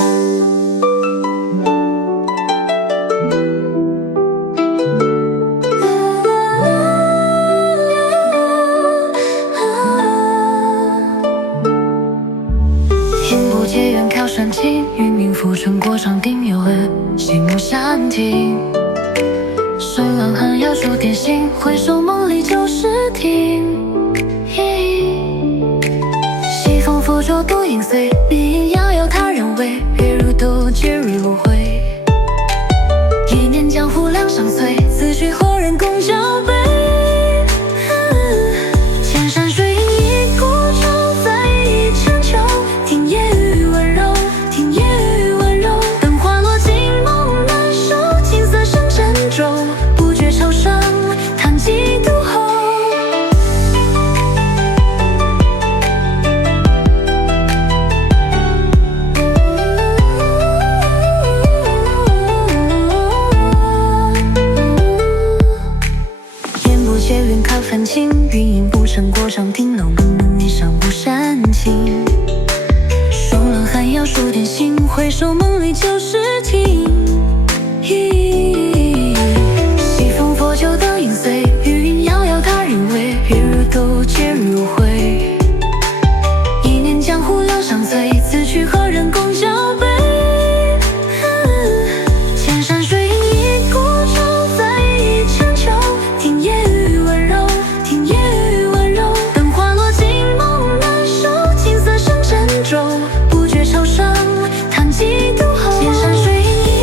结缘靠山青，云明浮沉过长汀，有恨细木山亭。手浪寒摇数点星，回首梦里旧时听。西风拂舟独影碎，笔影遥遥他人味。月如豆，节日无悔。一念江湖两相随，此去何人共交杯？千山水影一孤舟，在一千秋。听夜雨温柔，听夜雨温柔。灯花落尽梦难收，青色生沉舟。不觉潮生，叹几度后。烟波斜云靠繁青，云影不成过长汀，浓一上不煽情。霜冷寒摇数点星，回首梦里旧时听。西风拂酒灯影碎，余音遥遥他人味。月如豆，节日无悔。一念江湖两相随，此去何人共交杯？千山水影一孤舟，在一千秋。听夜雨温柔，听夜雨温柔。灯花落尽梦难收，青色生沉舟。不觉潮生，叹几度后。千山水影一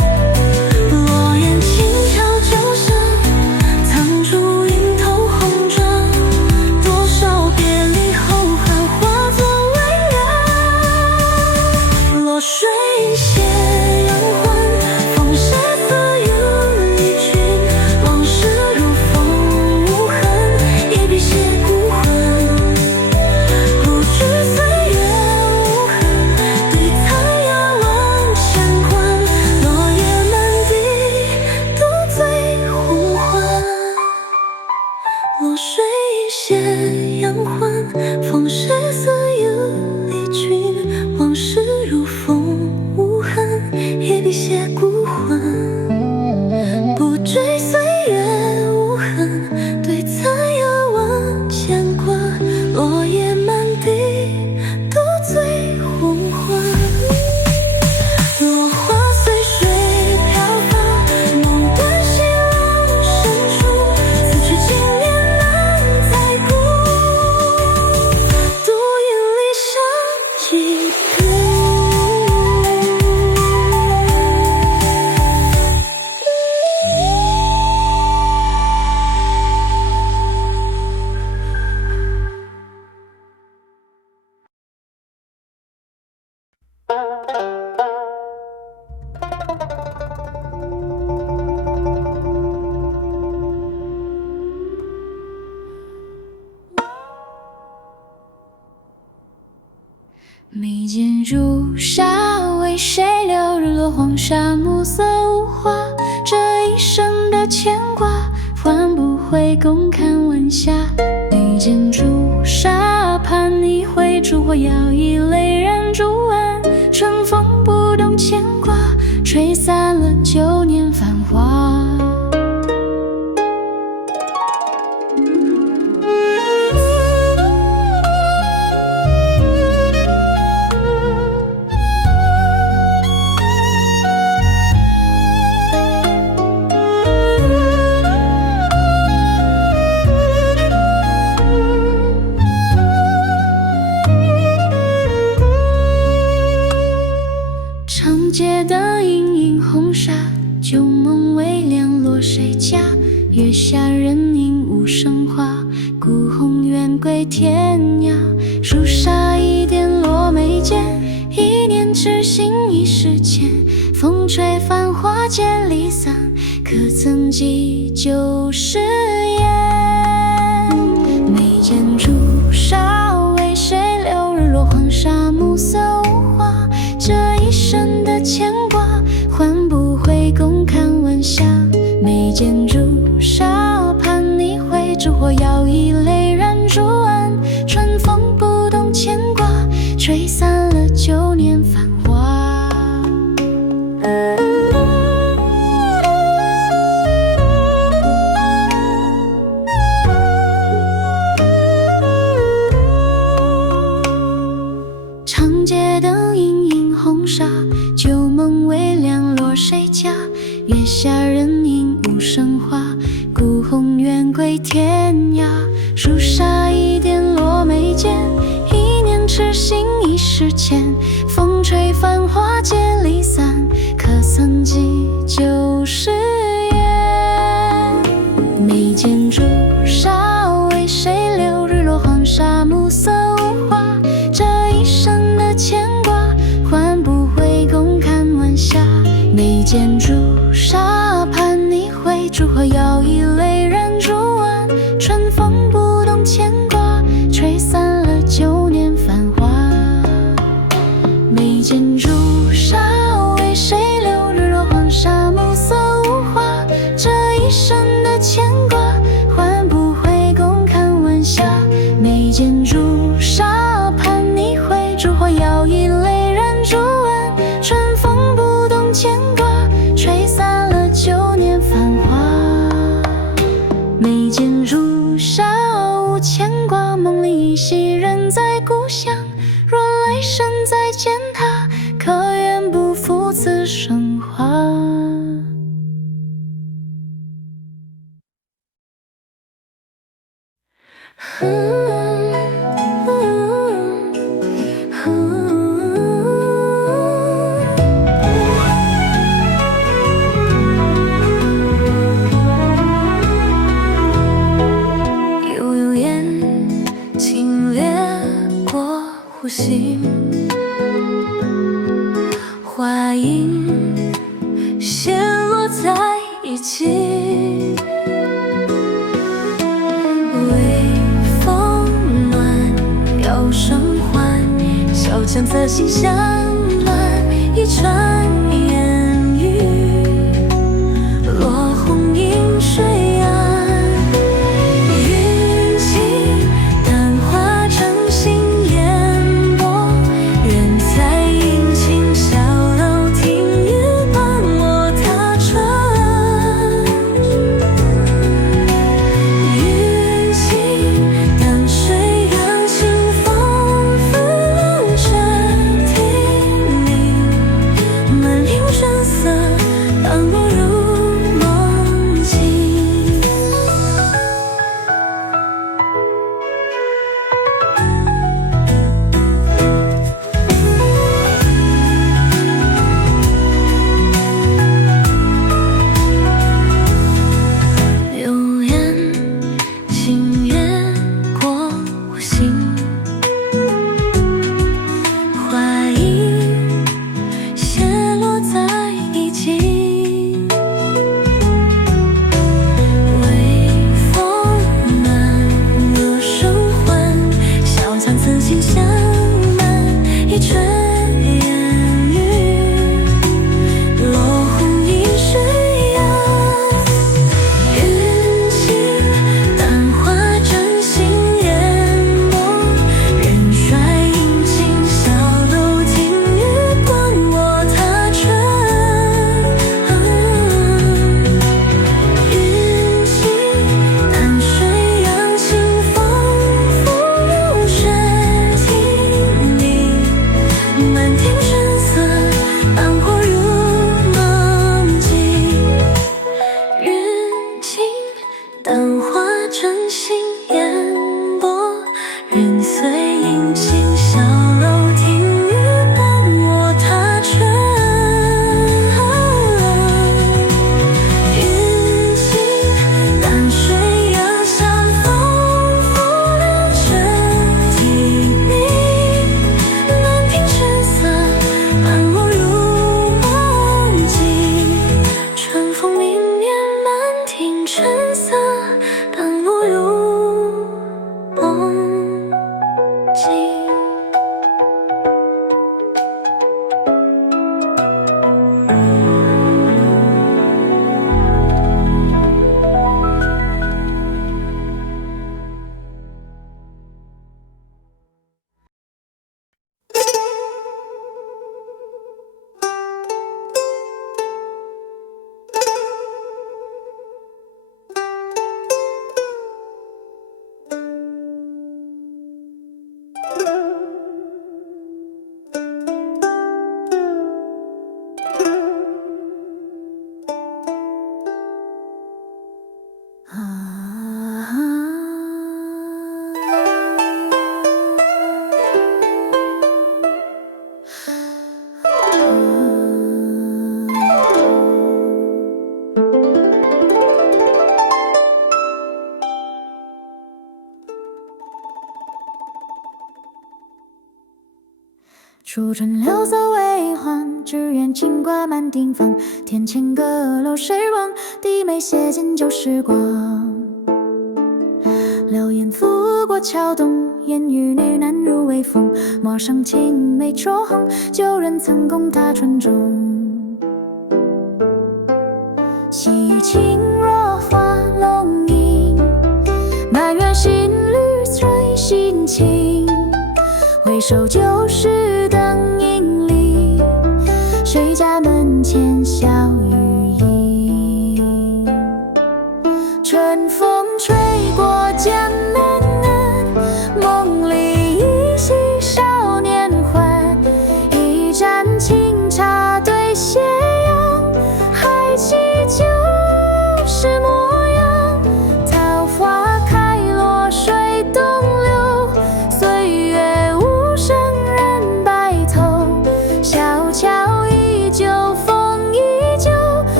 一泻阳关，风逝似有离去，往事如风无痕，一笔写孤魂。不惧岁月无痕，对残阳望乾坤，落叶满地，独醉红昏。落水一泻阳关，风逝似有离去，往事如风无痕，一笔写孤魂。不追岁月无痕，对残阳望乾坤，落叶满地，独醉红昏。落花随水飘放，梦断西楼深处，此去经年难再顾，独饮离香几度。眉间朱砂为谁留？日落黄沙，暮色无华。这一生的牵挂，换不回共看晚霞。眉间朱砂，盼你回，烛火摇曳，泪染朱纹。春风不动牵挂，吹散了旧年繁华。长街灯影映红纱，旧梦微凉落谁家？月下人影无声话，孤鸿远归天涯。朱砂一点落眉间，一念痴心一时间。风吹繁华渐离散，可曾记旧誓言？眉间朱砂为谁留？日落黄沙，暮色无华。这一生的牵挂，换不回共看晚霞。眉间朱砂，盼你回，烛火摇曳，泪染朱纹。春风不动牵挂，吹散了旧年繁华。长街灯影映红纱，旧梦微凉落谁家？月下人影无声话，孤鸿远归天涯。朱砂一点落眉间，一念痴心一时间。风吹繁华渐离散，可曾记旧誓言？眉间朱砂为谁留？日落黄沙，暮色无华。这一生的牵挂，换不回共看晚霞。眉间朱砂，盼你回，烛火摇曳，泪染朱纹。春风不动牵挂，吹散了旧年繁华。眉间朱砂为谁留？日落黄沙，暮色无华。这一生的牵挂，换不回共看晚霞。眉间朱砂，盼你回，烛火摇曳，泪染朱纹。春风不动牵挂，吹散了旧年繁华。眉间朱砂无牵挂，梦里依稀人在故乡。若来生再见他，可愿不负此生华？悠悠烟，轻掠过呼吸，花花影陷落在一起，微风暖摇声唤，小巷侧心相暖，一串烟雨，落红映水岸，云起淡化成心烟波，人在阴晴小楼听雨伴我踏春，云起淡水扬清风拂路着听你，满庭春色伴我入梦境。流言轻越过我心，花影斜落在一起，微风暖歌声唤，小巷此情相满，一春烟雨，落红映水岸，云起淡化真心烟波，人率阴晴小楼听雨伴我踏春，云起淡水扬清风拂路着听你，满庭春色伴我入梦境，云情淡化真心烟波，人随阴晴小楼听雨伴我踏春，云起淡水扬香风拂流着听你，满庭春色伴我入梦境，春风明灭满庭春色伴我入梦境。初春柳色为欢，只愿轻挂满庭芳。天前阁楼谁望？低眉斜见旧时光。流言拂过桥东，烟雨女难入微风。陌上青梅灼红，旧人曾共踏春中。细雨轻若花龙吟，满园新绿随心情。回首旧时灯影里，谁家门前笑语音？春风吹过江南岸，梦里依稀少年欢。一盏清茶对斜阳，还记旧时模样。桃花开落水东流，岁月无声人白头。小桥依旧，风依旧，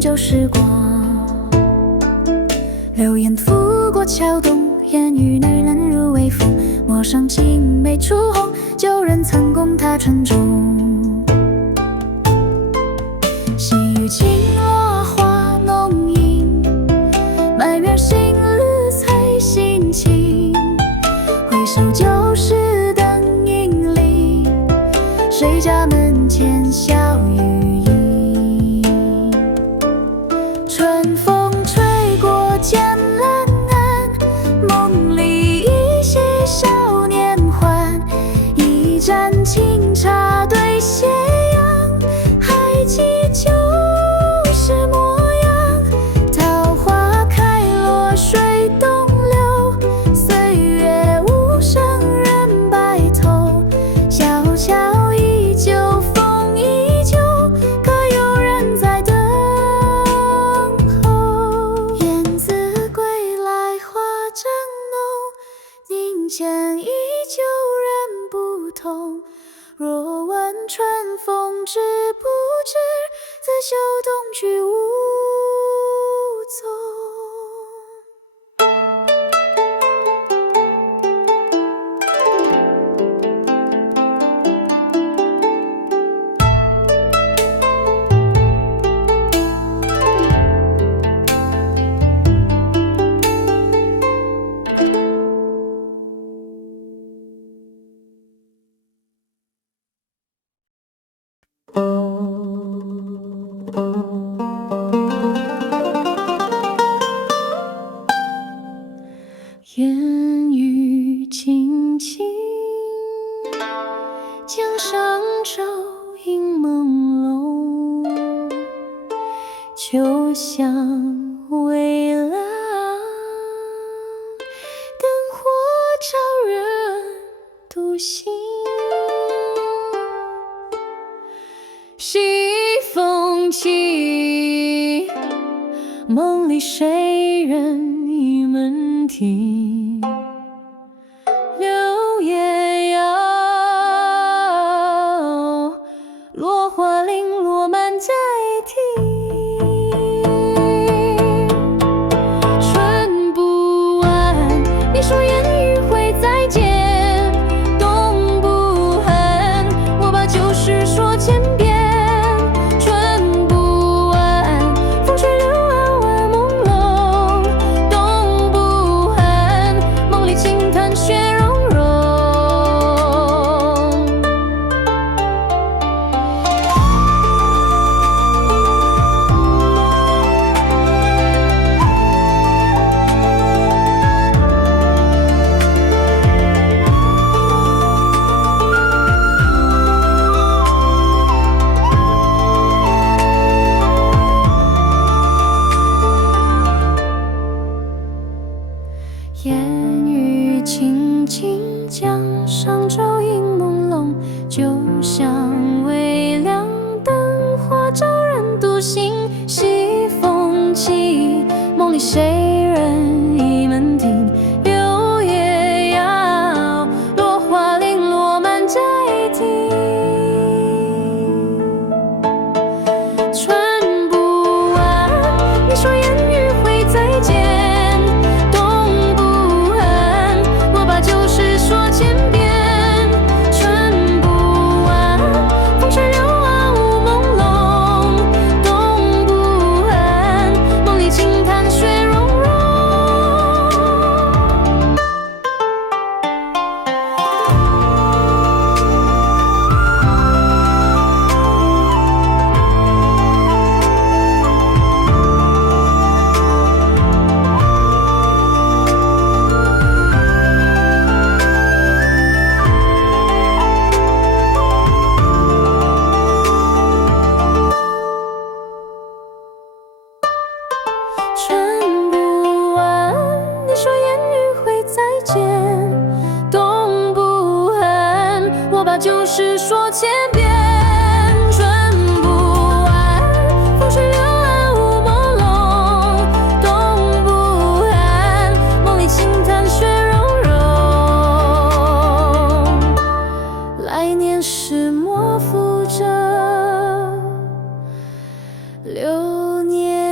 旧时光。流言拂过桥洞，烟雨女人如微风，陌上青梅初红，旧人曾共他船中。细雨轻落花浓影，埋怨新侣催心情。回首旧时灯影里，谁家门前笑语音？春风吹过剑阑岸，梦里依稀少年欢。一盏清茶对斜阳，还记旧时模样。桃花开落水东流，岁月无声人白头。小桥依旧风依旧，可有人在等候？燕子归来花正浓，庭前依旧人不同。若问春风知不知，自绣东去无烟雨轻轻，江上照影朦胧。秋香微凉，灯火照人独行。西风起，梦里谁人倚门庭？柳叶摇，落花零落满在庭。春不晚，你说烟雨会再见。冬不寒，我把旧事说千遍。春不晚，风吹柳暗晚朦胧。冬不寒，梦里轻叹雪融融。烟雨轻轻，江上照影朦胧。酒香微凉，灯火照人独行。西风起，梦里谁人倚门庭？柳叶摇，落花零落满在庭。春不晚，你说烟雨会再见。旧事说千遍，春不晚，风吹柳暗雾朦胧。冬不寒，梦里轻叹雪融融。春不晚，你说烟雨会再见。冬不寒，我把旧事说千遍。春不晚，风吹柳暗雾朦胧。冬不寒，梦里轻叹雪融融。来年时莫负着流年。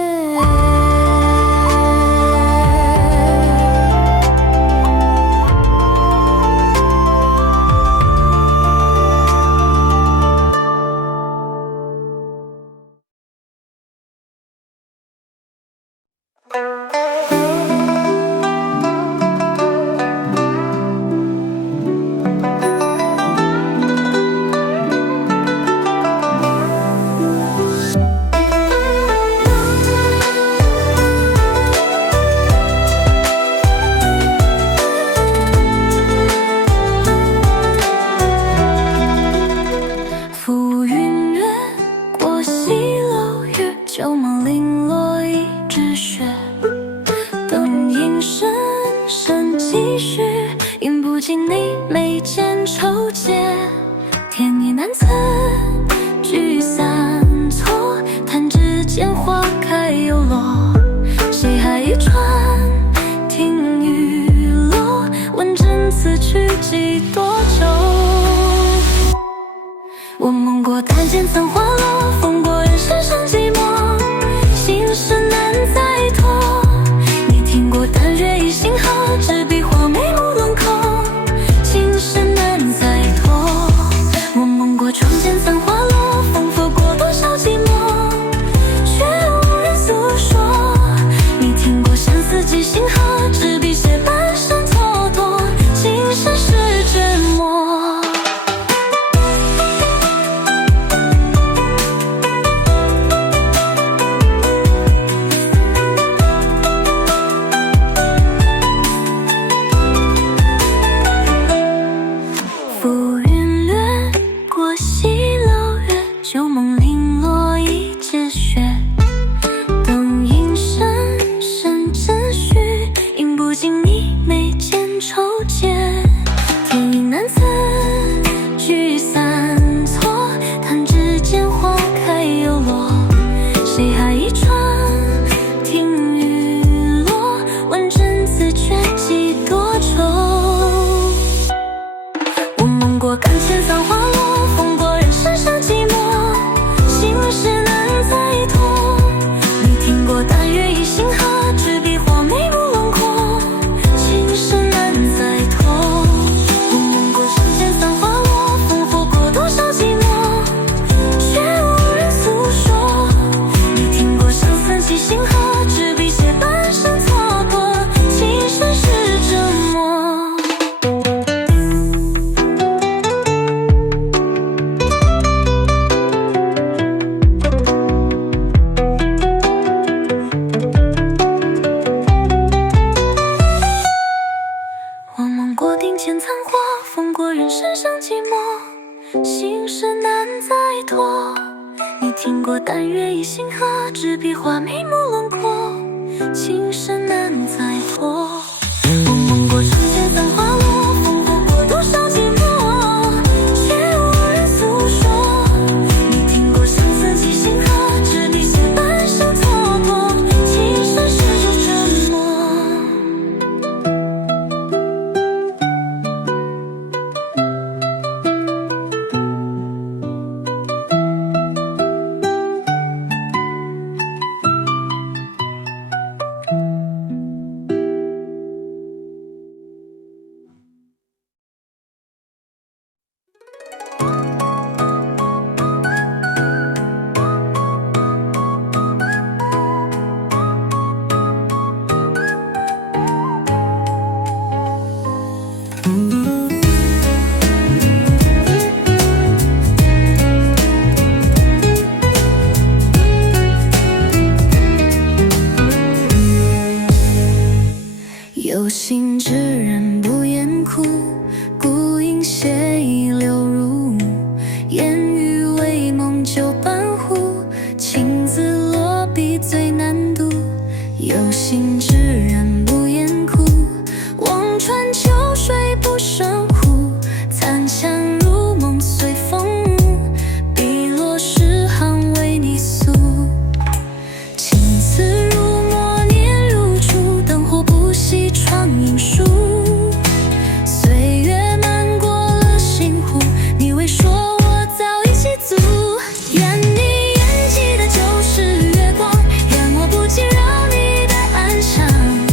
浮云掠过西楼月，旧梦零落一纸雪。灯影深深几许，饮不尽你眉间愁结。天意难测，聚散错，弹指间花开又落。谁还一船听雨落？问君此去几多愁？我梦过但见残花落，风过人世上寂寞，心事难再托。你听过但月已星河，执笔画眉目轮廓，情事难再托。我梦过窗前残花落，风拂过多少寂寞，却无人诉说。你听过相思几星河，执笔写半生蹉跎，情深是折磨。浮云掠过西楼月，旧梦零落一纸雪。灯影深深只许，饮不尽你眉间愁结。天意难测，聚散错，弹指间花开又落。谁还一船听雨落？问君此去几多愁？我梦过感前残花落，风过人世上寂寞，心事难再托。你听过但月已星河，执笔画眉目轮廓，情事难再托。我梦过窗前残花落，风拂过多少寂寞，却无人诉说。你听过相思几星河，执笔写半生蹉跎，情深是折磨。我梦过庭前残花，风过人世上寂寞，心事难再托。你听过但月已星河，执笔画眉目轮廓，情事难再托。我梦过窗前残花落，风拂过多少寂寞，却无人诉说。你听过相思几星河，执笔写半生蹉跎，情深是折磨。有心之人不言哭，孤影斜倚流入。烟雨为梦酒半壶，情字落笔最难读。有心之人不言哭，望穿秋水不胜壶。残香如梦随风舞，笔落诗行为你诉。情字如墨念如初，灯火不熄窗影疏。岁月漫过了心湖，你未说我早已记足。愿你眼记的就是月光，愿我不惊扰你的安详。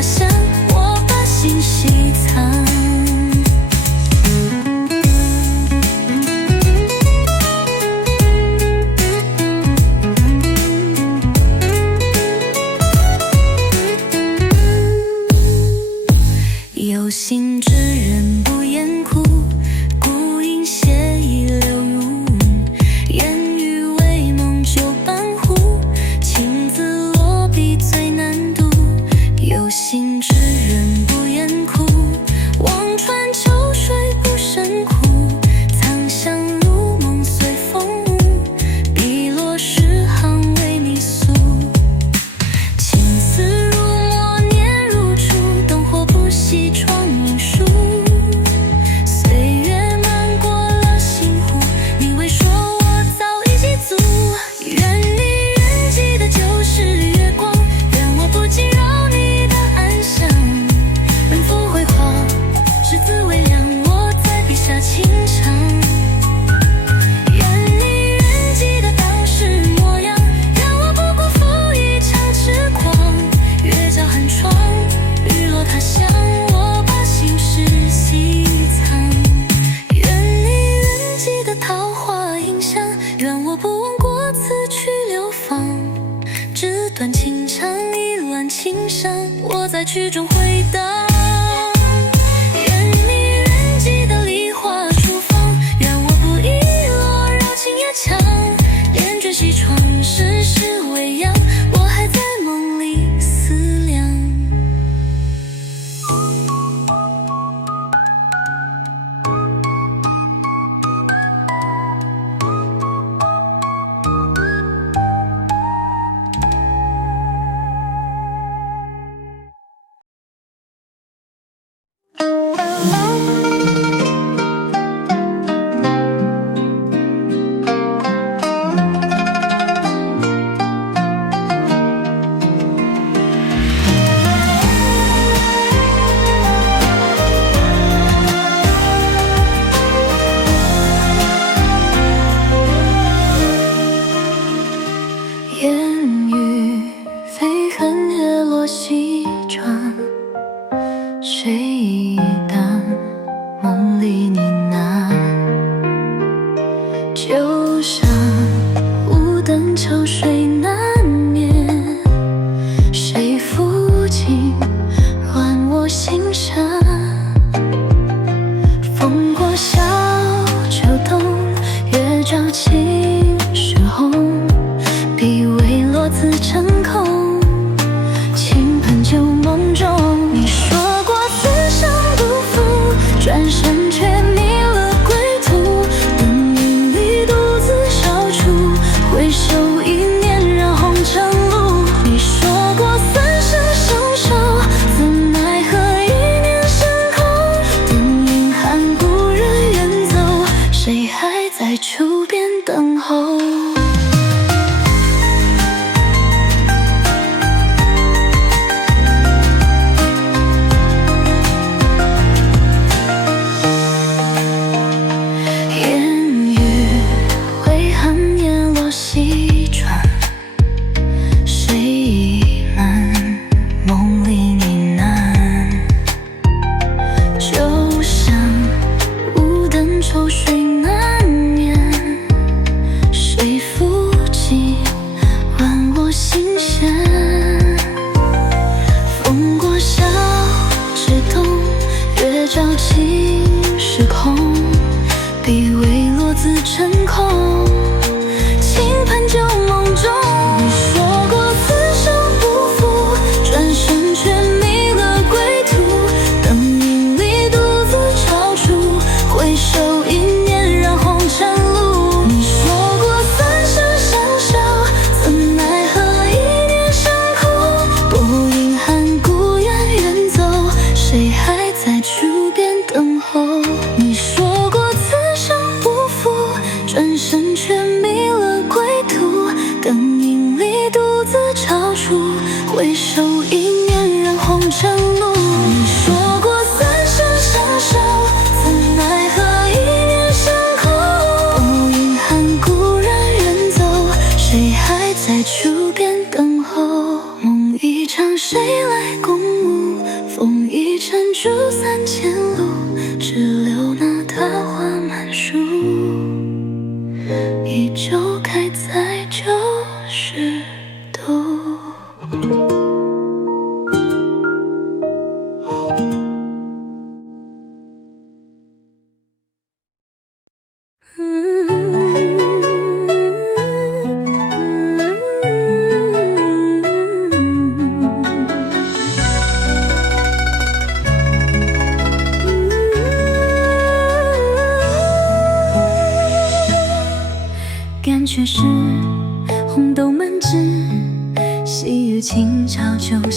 他乡，我把心细藏。有心之人不言苦，孤影斜倚流入雾。烟雨为梦酒半壶，情字落笔最难读。有心之人不言苦，望穿秋水不胜苦。藏香入梦随风舞，笔落诗行为你诉。情丝如墨念如初，灯火不熄窗影疏。岁月漫过了心湖，你未说我早已记足。愿你愿记得旧时月光，愿我不惊扰你的安详。奔赴辉煌，是字微凉，我在笔下轻唱。愿你愿记得当时模样，愿我不辜负一场痴狂。月照寒窗，雨落他乡，我把心事细藏。愿你愿记得桃花映香，愿我不忘过此去流芳。纸短情长，一乱情伤，我在曲中回荡。愿你愿记得梨花初放，愿我不遗落柔情也强。帘卷西窗，世事微扬，我还在梦里思量。烟雨飞痕叶落西窗，水一荡，梦里呢喃。旧伤无灯秋水难眠，谁抚琴乱我心弦。风过小秋冬，月照青石红。笔未落自成空，轻喷旧梦中。你说过此生不负，转身却迷了归途。灯影里独自踌躇，回首一念染红尘路。你说过三生相守，怎奈何一念深空。灯影寒，故人远走，谁还在处边等候？西窗，水已满，梦里呢喃。旧伤无灯秋水难眠，谁抚琴乱我心弦。风过小枝冬，月照青石空。笔未落自成空，轻喷旧梦中。你说过此生不负，转身却迷了归途。灯影里独自踌躇，回首一念染红尘路。你说过三生相守，怎奈何一念深空。薄云寒，故人远走，谁还在处边等候？你说过此生不负，转身却迷了归途。灯影里独自踌躇，回首一念染红尘路。你说过三生相守，怎奈何一念深空。薄云寒，故人远走，谁还在处边等候？梦一场，谁来共舞？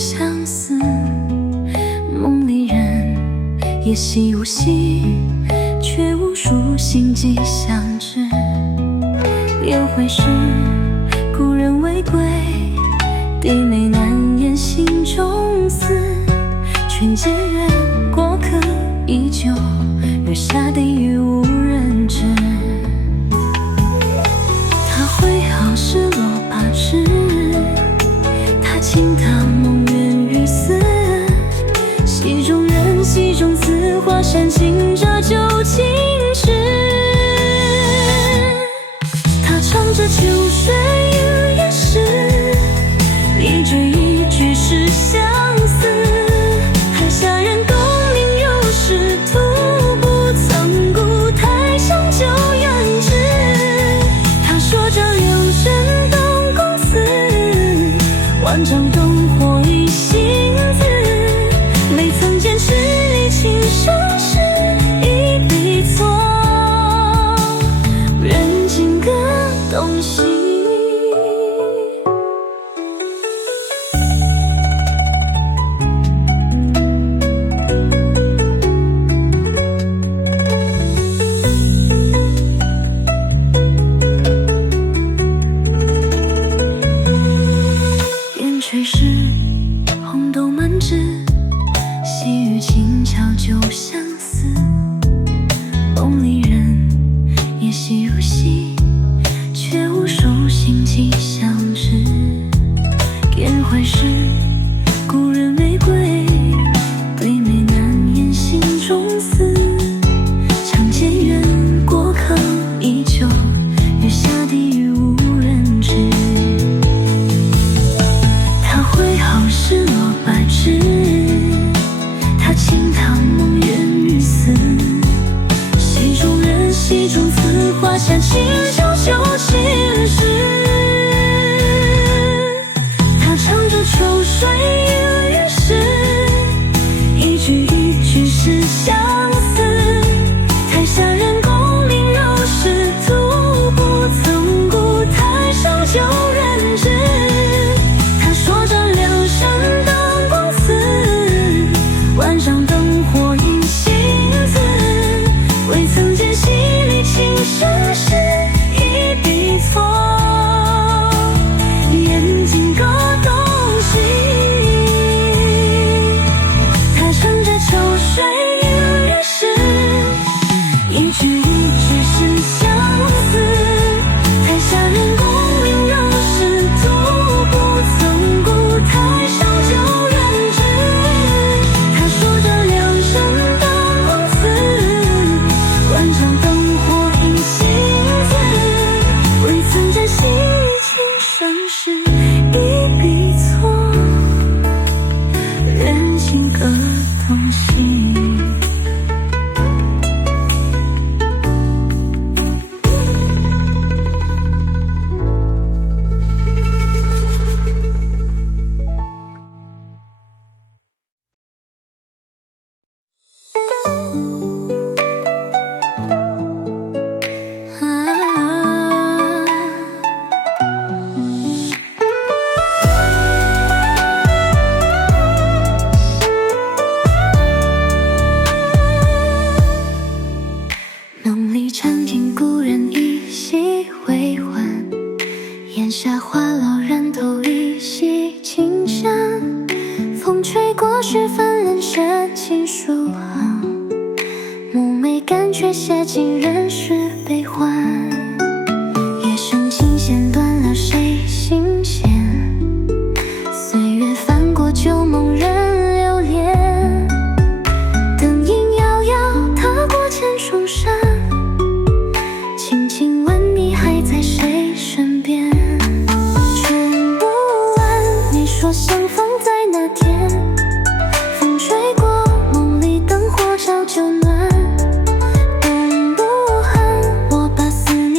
相思，梦里人也习无息，却无数心悸相知。莲会时，故人未归，低眉难掩心中思。劝解人，过客依旧，月下地狱无人知。他挥毫失落8尺，他轻踏梦远于斯。戏中人，戏中词，画扇轻折旧情事。他唱着秋水与夜市，一句一句是相思。台下人功名有时，徒不曾顾台上旧缘知。他说着留神东宫词，万丈灯火一心字。没曾见十里情深是一笔错，人情各东西。雁吹时，红豆满枝，细雨轻敲旧相思。梦里人也习如戏，却无数心悸相知。雁会时，故人未归，对眉难掩心中思。长剑远，过客依旧，月下地狱无人知。他挥毫失落8尺，他轻踏梦远于斯。戏中人，戏中词，画下轻敲旧情事。他唱着秋水与月市，一句一句是相思。台下人功名有时，徒不曾顾台上旧缘知。他说着留神灯光词，晚上灯火映心字。未曾见戏里情深是一笔错，眼睛各东西。他唱着秋水与月市，一句一句是相思。台下人功名有时，徒不曾顾台上旧缘知。他说着留神灯光词，晚上灯火映心字。未曾见戏里情深是一笔错，人情各东西。梦里长听故人依稀回还，檐下花老人头依稀清香。风吹过雪纷冷深情书行，木眉感觉写尽人世悲欢。夜深琴弦断了谁心弦，岁月翻过旧梦人留恋。灯影摇摇踏过千重山，轻轻问你还在谁身边。春不晚，你说相逢在那天。风吹过梦里灯火照旧暖。冬不寒，我把思念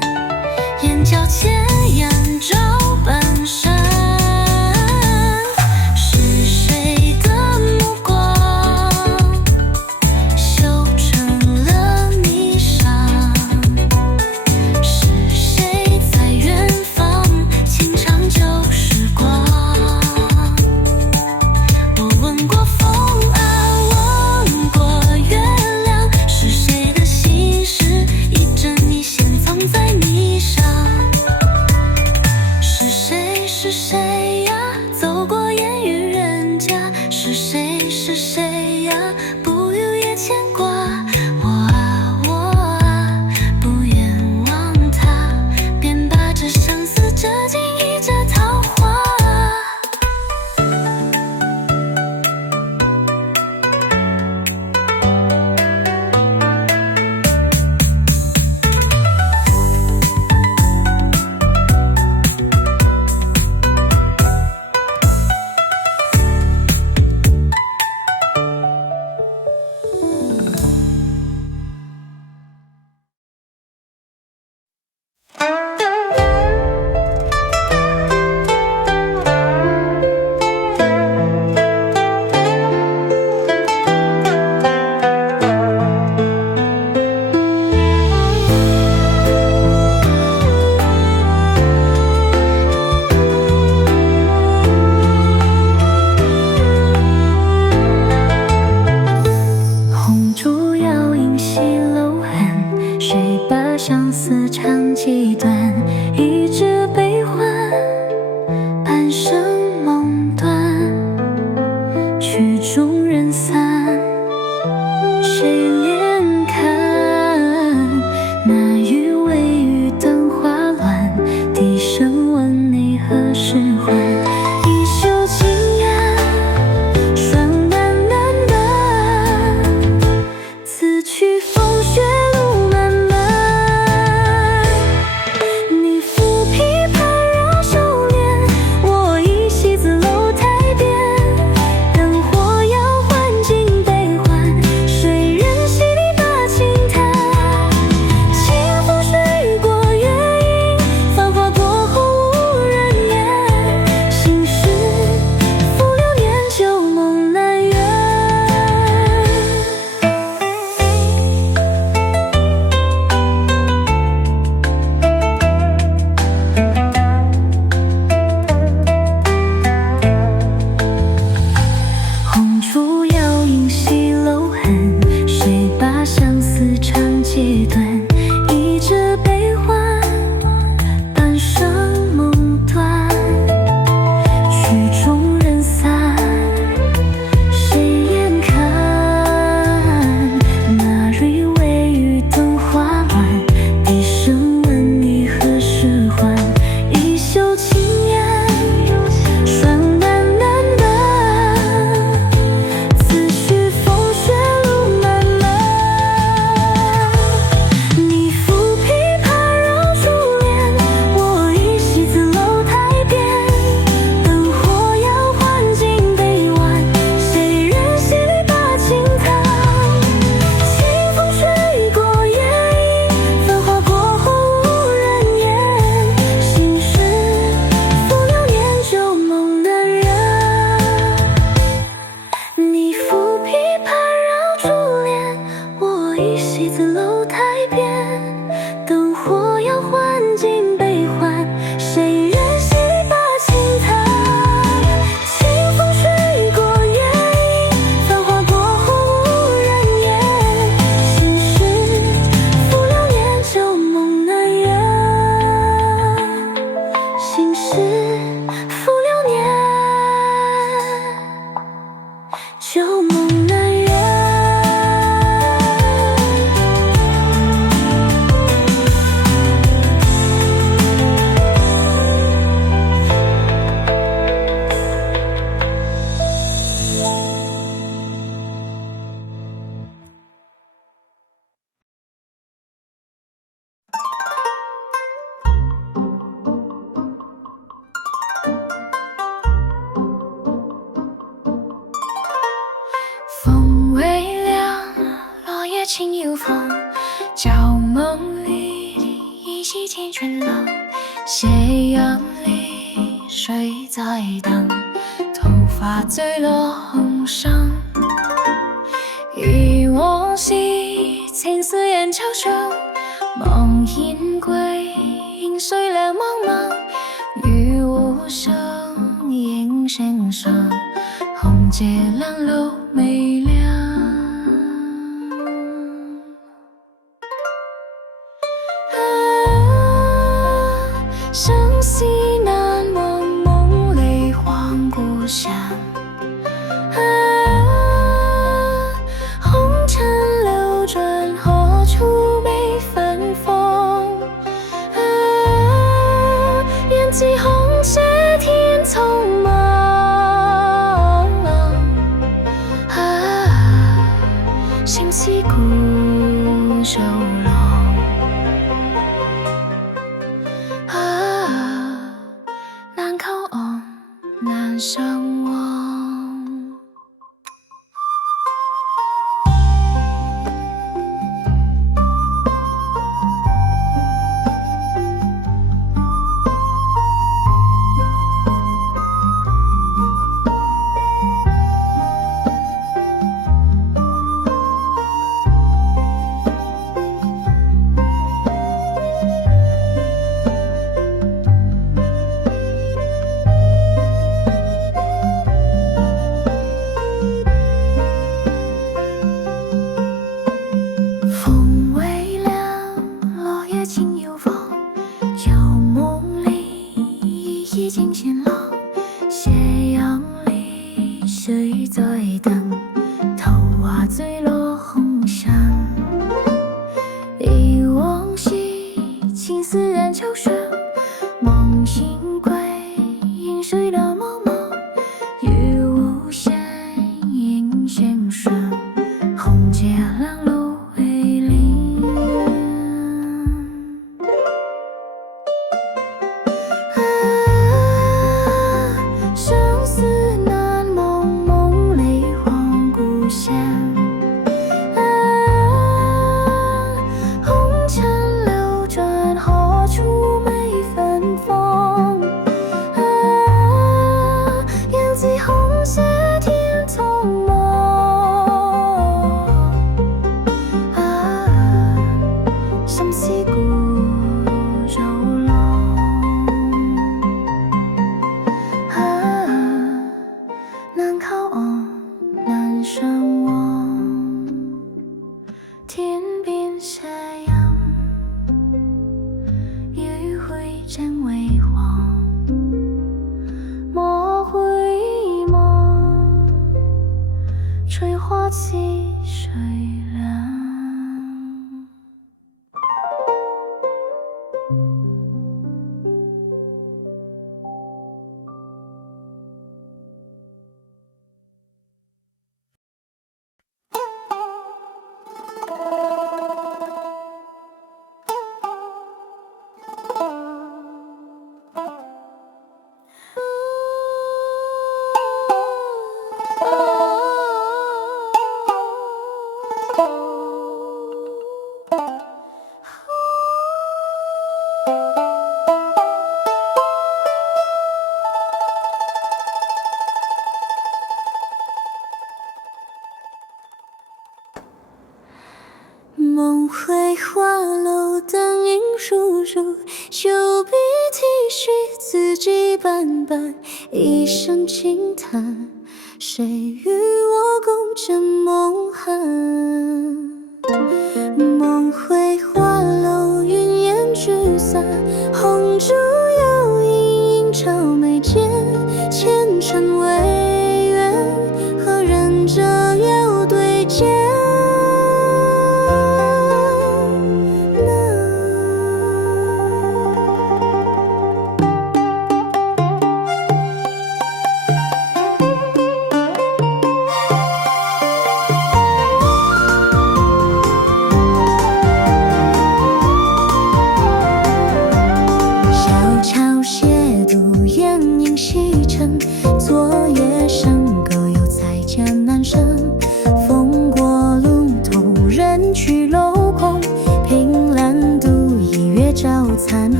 天春冷，斜阳里谁在等？头发醉了红裳，忆往昔，情丝人秋霜。梦萦归，影碎了茫茫。雨无声，影声声，红街烂楼没亮。相思难忘，梦里晃故乡。红尘流转，何处没芬芳？缘起红雪天匆忙。相思古酒楼。难靠岸，难相忘。风微凉，落叶轻又放，旧梦里已经显老。斜阳里谁在等？头发醉落红裳。忆往昔，情丝染秋霜。梦醒归，影碎了茫茫。雨无声，影声声，红街烂楼。相思难忘，梦里晃故乡。红尘流转，何处没芬芳？缘起红雪天匆忙。相思古酒楼。难靠岸，难相忘。天边斜阳，余晖正微黄。莫回眸，吹花起水凉。梦回花楼，灯影疏疏，袖笔提取字迹斑斑，一声轻叹，谁与我共枕梦寒？梦回花楼，云烟聚散，红烛摇影，映照眉间，前尘未缘，何人折腰对剑？昨夜笙歌又再见南山，风过路途，人去楼空，凭栏度一月照残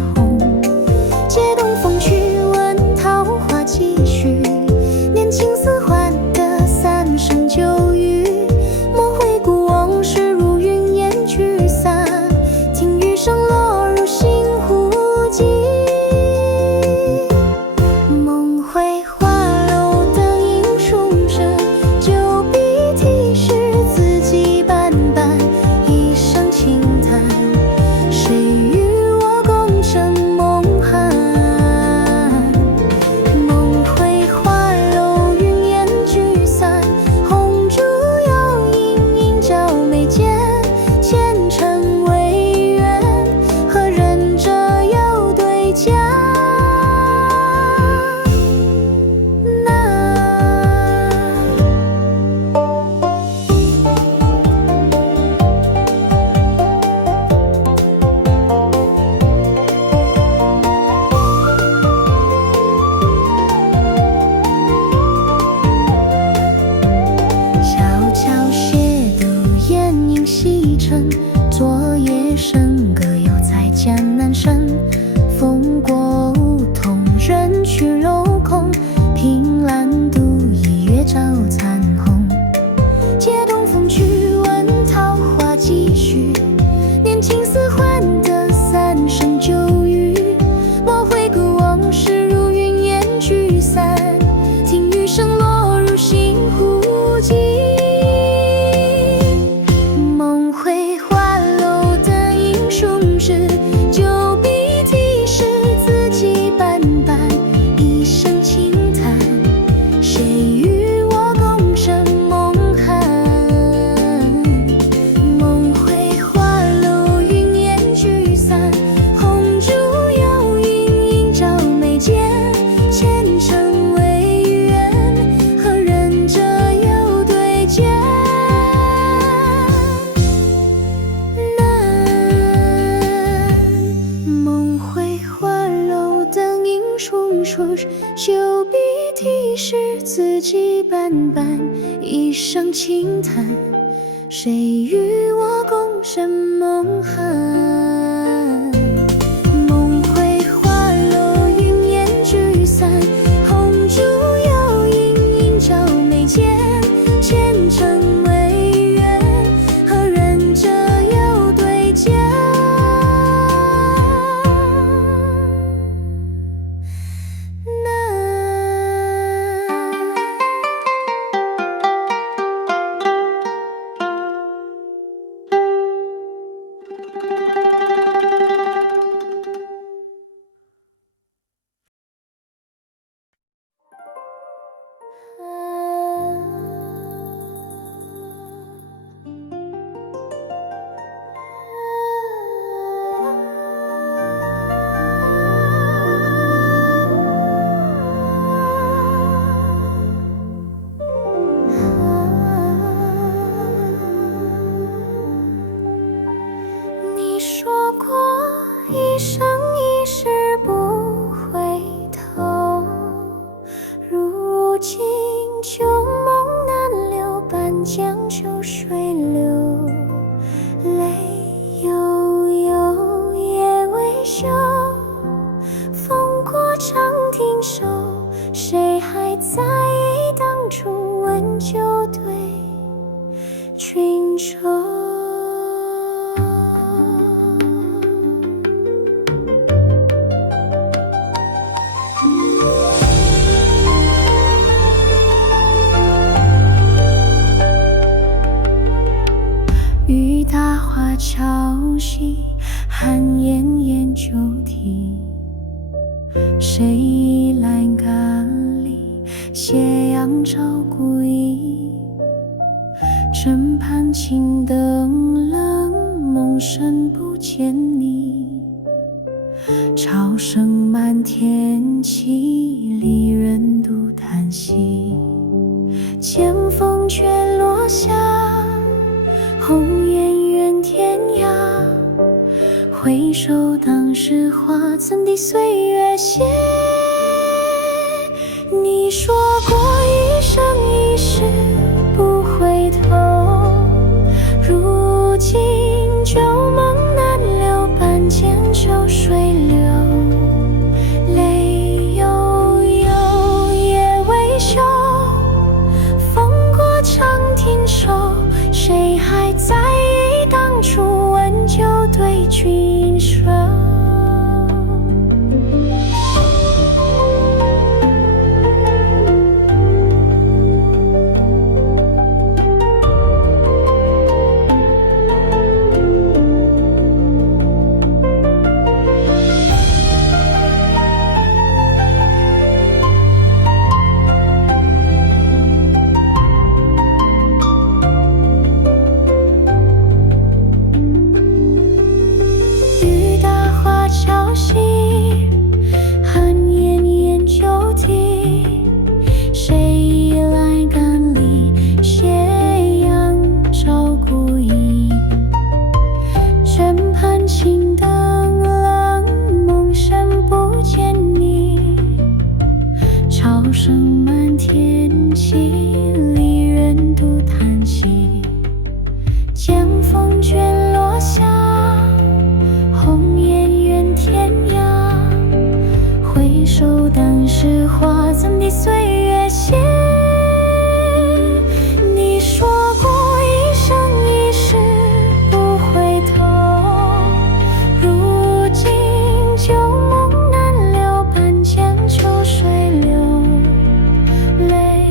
声落入心湖际。梦回花楼灯影数十，旧笔题诗字迹斑斑，一声轻叹，谁与我共生梦寒？梦回花楼云烟聚散，红烛幽影映照眉间，前尘未缘，何人这又对剑？梦回花楼灯影数数，旧笔题诗字迹斑斑，一声轻叹，谁与我共生梦寒？梦回花楼云烟聚散，红烛幽影映照眉间，前尘未缘，何人这又对剑？你说过一生一世不回头，如今旧梦难留，半江秋水流，泪悠悠夜未休，风过长亭首，谁还在意当初温酒对君愁？雨打花潮汐，寒烟烟酒啼。谁倚栏杆里，斜阳照孤衣。枕畔青灯冷，梦深不见你。潮声漫天凄，离人独叹息。剑锋却落下，红颜远天涯。回首当时话，怎敌岁月歇？你说过一生一世不回头，如今旧梦难留，半间秋水流，泪悠悠夜未休，风过长亭首，谁还在意当初温酒对君愁？潮汐，寒烟烟酒啼。谁倚栏杆里，斜阳照孤衣。枕畔青灯冷，梦深不见你。潮声漫天凄，离人独叹息。剑锋却落下，红颜远天涯。回首当时话，怎敌岁月歇？你说过一生一世不回头，如今旧梦难留，半江秋水流，泪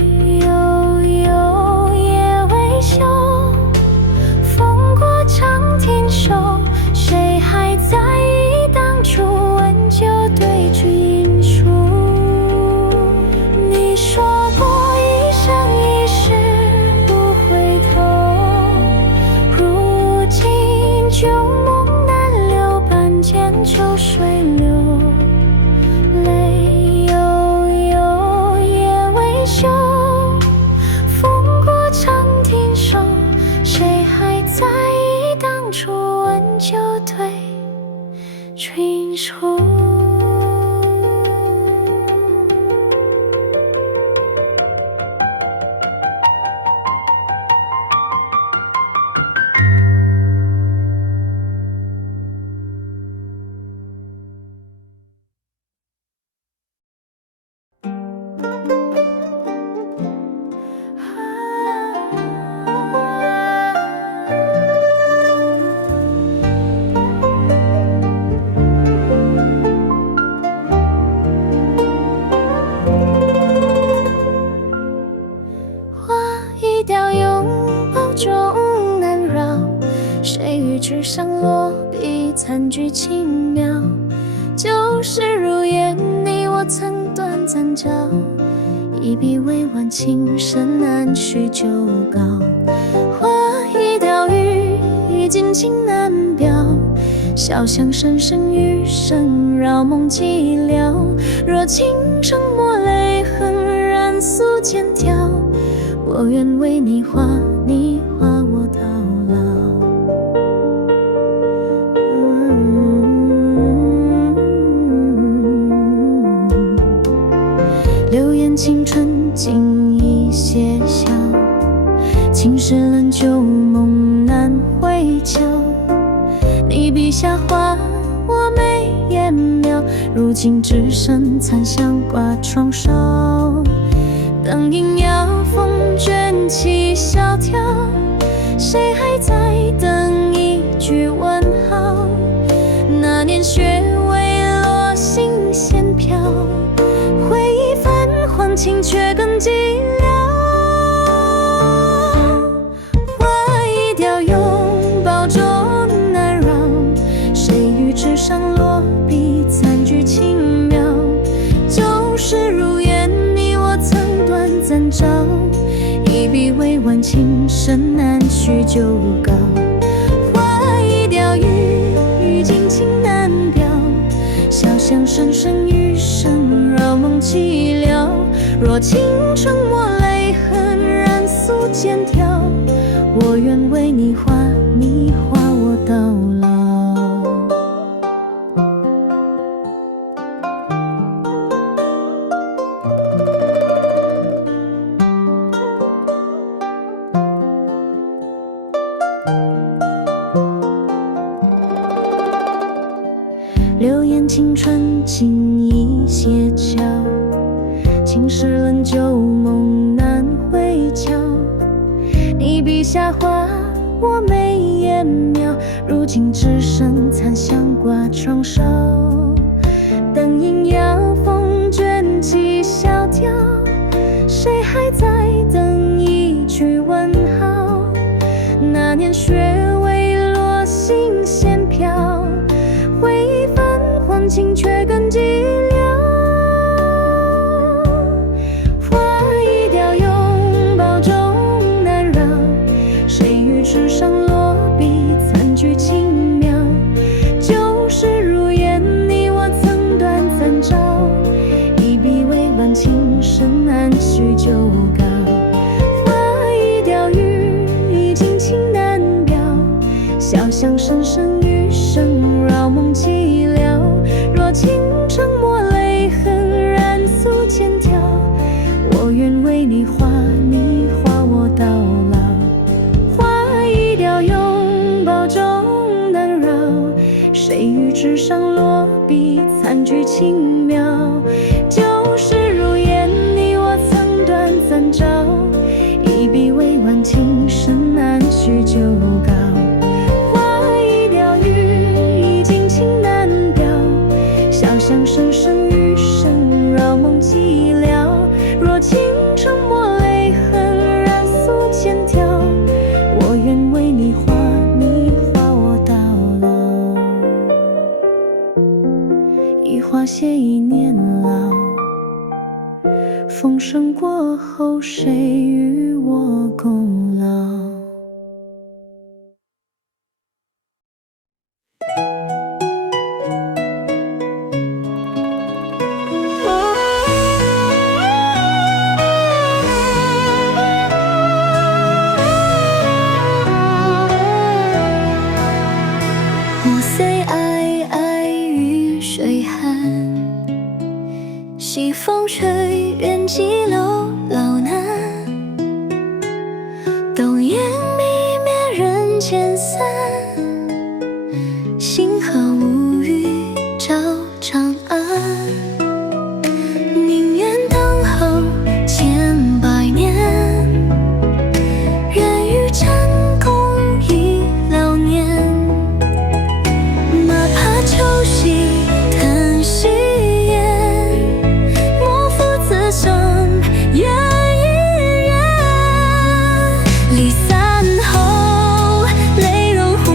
残句轻描，旧时如烟，你我曾短暂交，一笔未完，情深难续旧稿。花已凋雨，已尽情难表，小巷声声余声扰梦寂寥。若倾城抹泪痕，染素笺条，我愿为你画，你画我到老。流言青春尽已歇晓，青石冷旧梦难回瞧。你笔下画我眉眼描，如今只剩残香挂窗梢。灯影摇，风卷起萧条，谁还在等一句问号？那年雪未落，星线飘，回忆泛黄，情却更寂寥。花已凋，拥抱中难扰，谁于纸上落笔，残句轻描。旧时如烟，你我曾短暂照，一笔未完，情深难续旧稿。花已凋，雨尽情难表，小巷声声余声扰梦寂寥。若倾城抹泪痕，染素笺条，我愿为你画，你画我到老。流言青春尽已歇悄，青石冷旧梦难回瞧。你笔下画我眉眼描，如今只剩残香挂窗梢。灯影摇，风卷起萧条，谁还在等一句问号？那年雪未落，星线飘，回忆泛黄，情却更寂寥。花已凋，拥抱中难扰，谁于纸上落笔，残句轻描。旧时如烟，你我曾短暂照，一笔未完，情深难续旧稿。花已凋，已尽情难表，小巷声声余声扰梦寂寥。若倾城抹泪痕，染素笺条，我愿为你画，你画我到老。花已凋，拥抱中难扰，谁于纸上落笔，残句轻描。旧时如烟，你我曾短暂照，一笔未完，情深难续旧稿。花已凋，已尽情难表，小巷声声余声扰梦寂寥。若倾城抹泪痕，染素笺条，我愿为你画，你画我到老。一花谢一年老，风声过后，谁与我共老？我虽爱爱与水寒，西风吹，远寄楼老南。冬烟迷灭人间散，星河无语照长安。宁愿等候千百年，愿与战共一老年。马踏秋夕叹息烟，莫负此生缘一缘。离散后泪融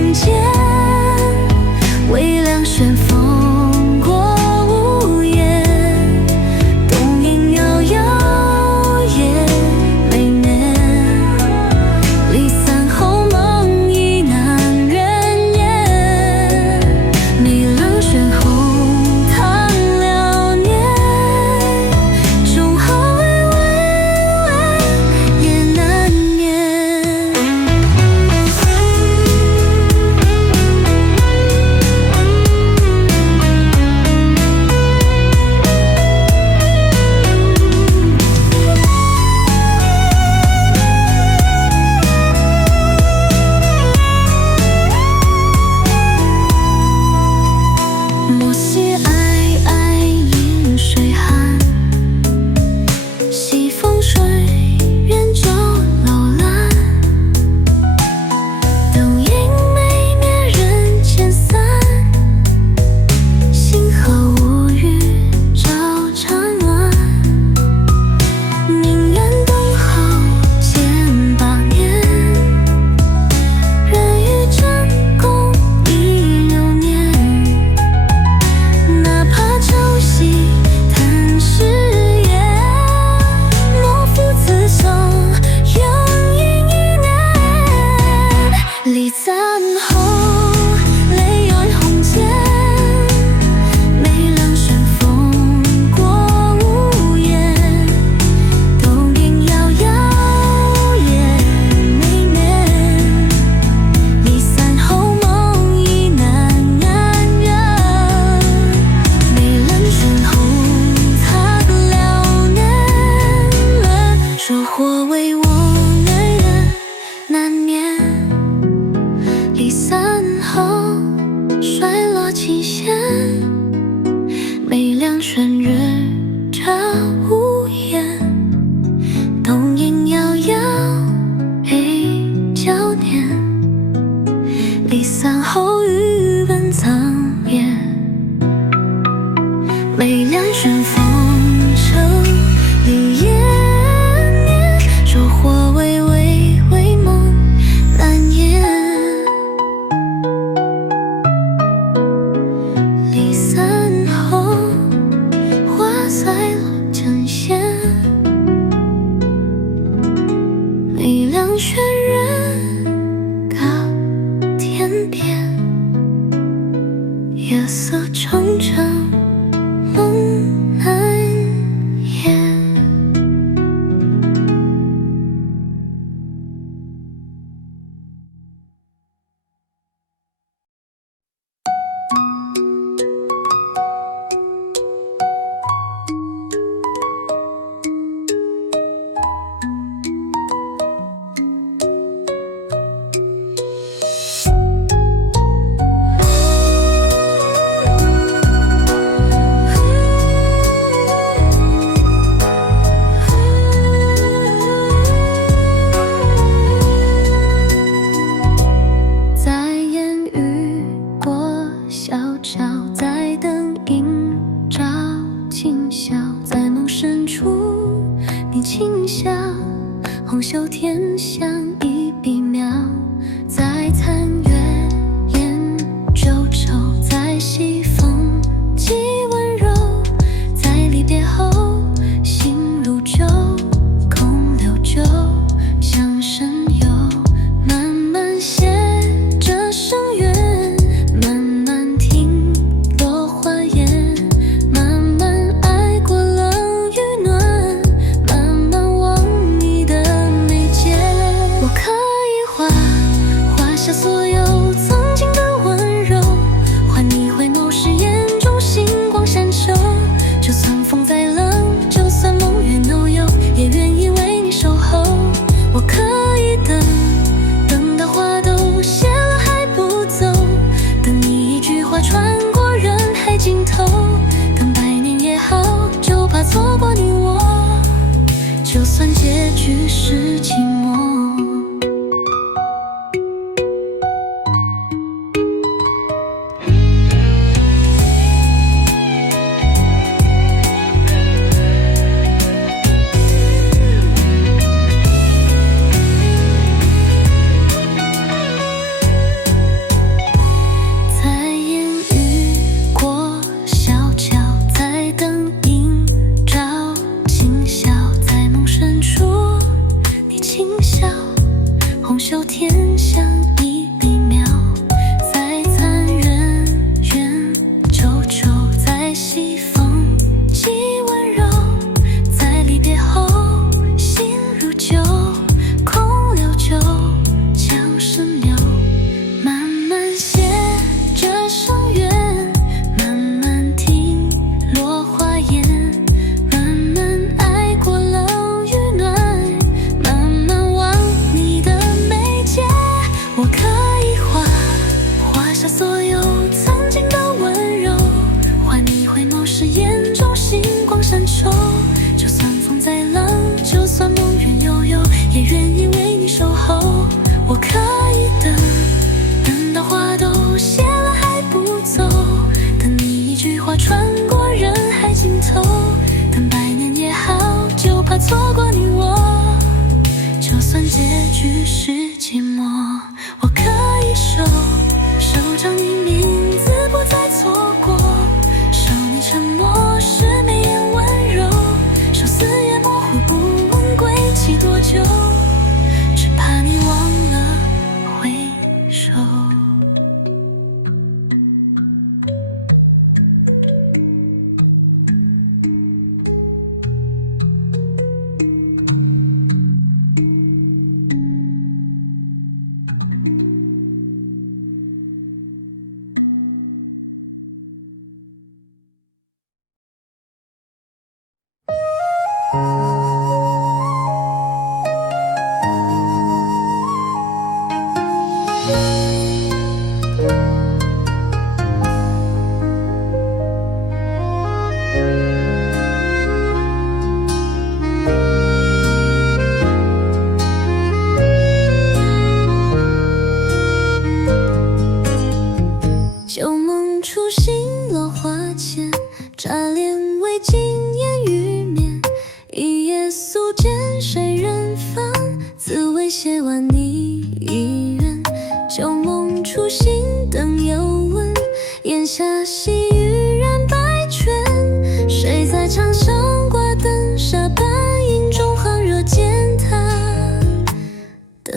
风雪人高天边，夜色长长梦难言。红袖添香一笔描，在残月烟皱皱，在西风寄温柔，在离别后心如旧，空留旧像深幽，慢慢写着声缘，慢慢听落花烟，慢慢爱过冷与暖，慢慢忘你的眉间。我可以画下所有曾经的温柔，还你回眸时眼中星光闪烁。就算风再冷，就算梦越悠悠，也愿意为你守候。我可以等到花都谢了还不走，等你一句话穿过人海尽头，等百年也好，就怕错过你我，就算结局是寂寞。红袖添香一笔描，在残月烟皱皱，在西风寄温柔，在离别后心如旧，空留旧将深流，慢慢写着声缘，慢慢听落花烟，慢慢爱过冷与暖，慢慢忘你的我可以画下所有曾经的温柔，还你回眸时眼中星光闪烁。就算风再冷，就算梦远悠悠，也愿意为你守候。我可以等到花都谢了还不走，等你一句话穿过人海尽头，等百年也好，就怕错过你我，就算结局是寂寞。我可以手掌你名字不再错过，守你沉默时眉眼温柔，守四野模糊不问归期多久，只怕你忘了回首。旧梦初醒落花前，乍帘未尽烟雨眠，一夜素笺谁人放，自未写完你一愿。旧梦初醒灯犹温，檐下细雨染白泉，谁在长上挂灯沙畔，影中寒热渐淡的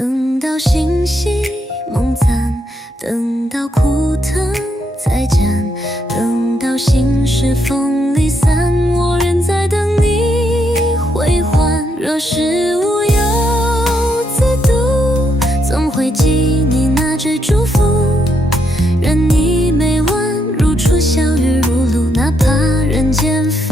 等到枯藤再见，等到心事风离散，我仍在等你回还。若是无忧自度，总会记你那句祝福。愿你每晚如初晓月如露，哪怕人间。